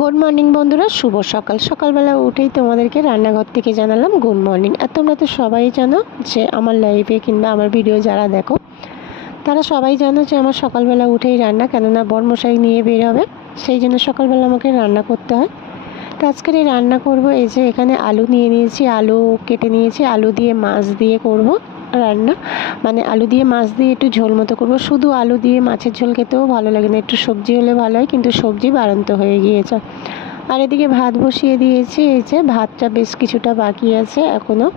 Good morning বন্ধুরা। শুভ সকাল। সকালবেলা উঠেই তোমাদেরকে রান্নাঘর থেকে জানালাম গুড মর্নিং আর তোমরা তো সবাই জানো যে আমার লাইফে কিংবা আমার ভিডিও যারা দেখো, তারা সবাই জানো যে আমার সকালবেলা উঠেই রান্না, কেননা বর্মশাই নিয়ে বের হবে, সেই জন্য সকালবেলা আমাকে রান্না করতে হয়। তো আজকের রান্না করব এই যে এখানে আলু নিয়ে নিয়েছি, আলু কেটে নিয়েছি, আলু দিয়ে মাছ দিয়ে করব। রান্না মানে আলু দিয়ে মাছ দিয়ে একটু ঝোল মতো করব। শুধু আলু দিয়ে মাছের ঝোল খেতেও ভালো লাগে না। একটু সবজি হলে ভালো হয়, কিন্তু সবজি বাড়ন্ত হয়ে গিয়েছে। আর এদিকে ভাত বসিয়ে দিয়েছি, এই যে ভাতটা বেশ কিছুটা বাকি আছে এখনও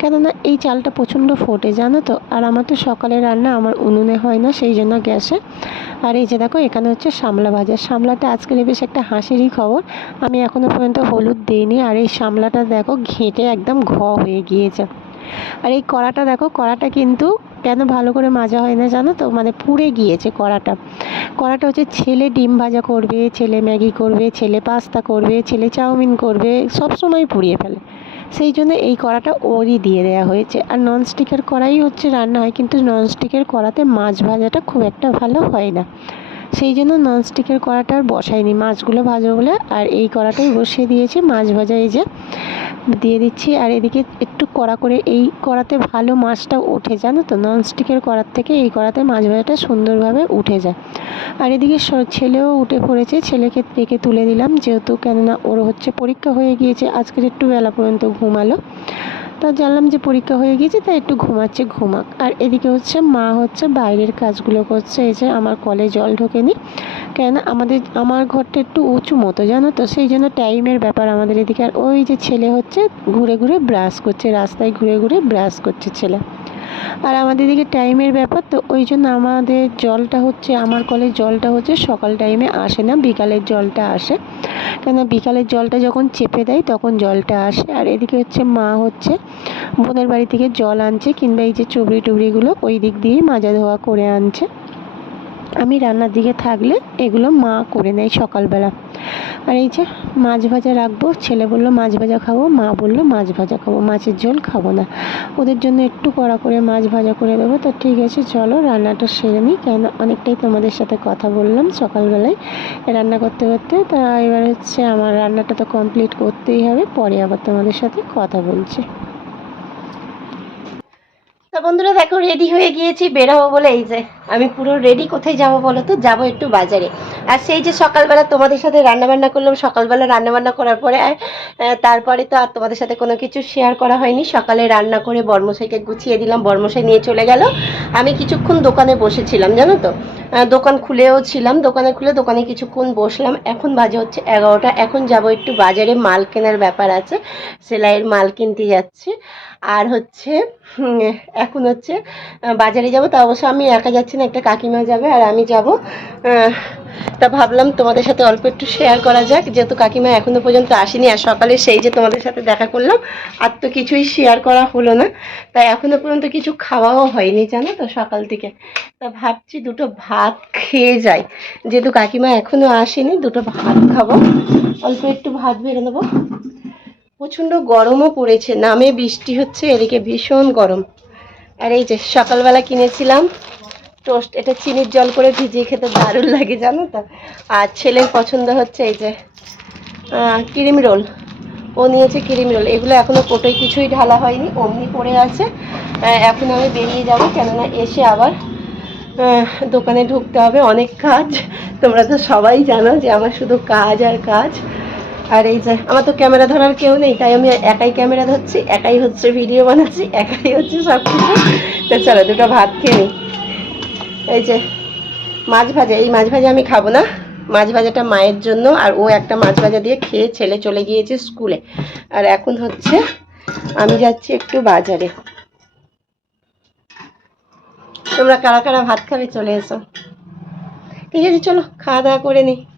কেননা এই চালটা প্রচণ্ড ফোটে, জানো তো? আর আমার তো সকালে রান্না আমার উনুনে হয় না, সেই জন্য গ্যাসে। আর এই যে দেখো, এখানে হচ্ছে সামলা ভাজা। সামলাটা আজকের বেশ একটা হাসিরই খবর। আমি এখনও পর্যন্ত হলুদ দিইনি। আর এই সামলাটা দেখো, ঘেঁটে একদম ঘ হয়ে গিয়েছে। আর এই কড়াটা দেখো, কড়াটা কিন্তু কেন ভালো করে মাজা হয় না জানো তো? মানে পুড়ে গিয়েছে কড়াটা। কড়াটা হচ্ছে ছেলে ডিম ভাজা করবে, ছেলে ম্যাগি করবে, ছেলে পাস্তা করবে, ছেলে চাউমিন করবে, সব সময় পুড়িয়ে ফেলে। সেই জন্য এই কড়াটা ওরই দিয়ে দেওয়া হয়েছে। আর ননস্টিকের কড়াই হচ্ছে রান্না হয়, কিন্তু ননস্টিকের কড়াতে মাছ ভাজাটা খুব একটা ভালো হয় না। সেই জন্য ননস্টিকের কড়াটা আর বসাইনি। মাছগুলো ভাজবো বলে আর এই কড়াটাই বসিয়ে দিয়েছি। মাছ ভাজা এই যে দিয়ে দিচ্ছি। আর এদিকে একটু কড়া করে এই কড়াতে ভালো মাছটা ওঠে, জানো তো? ননস্টিকের কড়ার থেকে এই কড়াতে মাছ ভাজাটা সুন্দরভাবে উঠে যায়। আর এদিকে ছেলেও উঠে পড়েছে। ছেলেকে ডেকে তুলে দিলাম, যেহেতু কেননা ওর হচ্ছে পরীক্ষা হয়ে গিয়েছে, আজকের একটু বেলা পর্যন্ত ঘুমালো। তা জানলাম যে পরীক্ষা হয়ে গিয়েছে, তাই একটু ঘুমাচ্ছে, ঘুমাক। আর এদিকে হচ্ছে মা হচ্ছে বাইরের কাজগুলো করছে, এই যে আমার কলে জল ঢোকেনি। কেন আমাদের, আমার ঘরটা একটু উঁচু মতো, জানো তো? সেই জন্য টাইমের ব্যাপার আমাদের এদিকে। আর ওই যে ছেলে হচ্ছে ঘুরে ঘুরে ব্রাশ করছে, রাস্তায় ঘুরে ঘুরে ব্রাশ করছে ছেলে। আর আমাদের এদিকে টাইমের ব্যাপার, তো ওই জন্য আমাদের জলটা হচ্ছে, আমার কলের জলটা হচ্ছে সকাল টাইমে আসে না, বিকালের জলটা আসে। কেন বিকালের জলটা যখন চেপে দেয়, তখন জলটা আসে। আর এদিকে হচ্ছে মা হচ্ছে বোনের বাড়ি থেকে জল আনছে, কিংবা এই যে চুবড়ি টুবড়িগুলো ওই দিক দিয়েই মাজা ধোয়া করে আনছে। আমি রান্নার দিকে থাকলে এগুলো মা করে নেয় সকালবেলা। আর এই যে মাছ ভাজা রাখব, ছেলে বলল মাছ ভাজা খাব, মা বলল মাছ ভাজা খাব, মাছের ঝোল খাব না। ওদের জন্য একটু কড়া করে মাছ ভাজা করে দেবো। তো ঠিক আছে, চলো রান্নাটা সেরে নিই। কেন অনেকটাই তোমাদের সাথে কথা বললাম সকালবেলায় রান্না করতে করতে। তা এবার হচ্ছে আমার রান্নাটা তো কমপ্লিট করতেই হবে, পরে আবার তোমাদের সাথে কথা বলছি। তা বন্ধুরা দেখো রেডি হয়ে গিয়েছি বেরোবো বলে এই যে, আমি পুরো রেডি কোথায় যাব বলো তো? যাব একটু বাজারে। আর সেই যে সকালবেলা তোমাদের সাথে রান্নাবান্না করলাম, সকালবেলা রান্নাবান্না করার পরে তারপরে তো আর তোমাদের সাথে কোনো কিছু শেয়ার করা হয়নি। সকালে রান্না করে বর্মশাইকে গুছিয়ে দিলাম, বর্মশাই নিয়ে চলে গেল। আমি কিছুক্ষণ দোকানে বসেছিলাম, জানো তো? দোকান খুলেও ছিলাম, দোকানে খুলে দোকানে কিছুক্ষণ বসলাম। এখন বাজে হচ্ছে এগারোটা, এখন যাব একটু বাজারে, মাল কেনার ব্যাপার আছে, সেলাইয়ের মাল কিনতে যাচ্ছি। আর হচ্ছে এখন হচ্ছে বাজারে যাব, তা অবশ্য আমি একা যাচ্ছি না, একটা কাকিমা যাবে, আর আমি যাব তা ভাবলাম তোমাদের সাথে অল্প একটু শেয়ার করা যাক। যেহেতু কাকিমা এখনও পর্যন্ত আসেনি আর সকালে সেই যে তোমাদের সাথে দেখা করলাম, আর তো কিছুই শেয়ার করা হলো না। তাই এখনও পর্যন্ত কিছু খাওয়াও হয়নি, জানো তো, সকাল থেকে। তা ভাবছি দুটো ভাত খেয়ে যাই। যেহেতু কাকিমা এখনও আসেনি, দুটো ভাত খাব। অল্প একটু ভাত বেড়ে নেব। প্রচণ্ড গরমও পড়েছে, নামে বৃষ্টি হচ্ছে, এদিকে ভীষণ গরম। আর এই যে সকালবেলা কিনেছিলাম টোস্ট এটা চিনির জল করে ভিজিয়ে খেতে দারুণ লাগে, জানো তো? আর ছেলের পছন্দ হচ্ছে এই যে ক্রিম রোল। ও নিয়েছে ক্রিম রোল। এগুলো এখনও কোটোয় কিছুই ঢালা হয়নি, অমনি পড়ে আছে। এখন আমি বেরিয়ে যাব, কেননা এসে আবার দোকানে ঢুকতে হবে। অনেক কাজ, তোমরা তো সবাই জানো যে আমার শুধু কাজ আর কাজ। আর এই যে, আমার তো ক্যামেরা ধরার কেউ নেই, তাই আমি একাই ক্যামেরা ধরছি, একাই হচ্ছে ভিডিও বানাচ্ছি, একাই হচ্ছে সব কিছু তো চলো, দুটো ভাত খেয়ে নিই। এই যে মাছ ভাজা, এই মাছ ভাজা আমি খাব না। মাছ ভাজাটা মায়ের জন্য, আর ও একটা মাছ ভাজা দিয়ে খেয়ে ছেলে চলে গিয়েছে স্কুলে। আর এখন হচ্ছে আমি যাচ্ছি একটু বাজারে। তোমরা কারা কারা ভাত খাবে চলে এসো। ঠিক আছে, চলো, খাওয়া দাওয়া করে নিই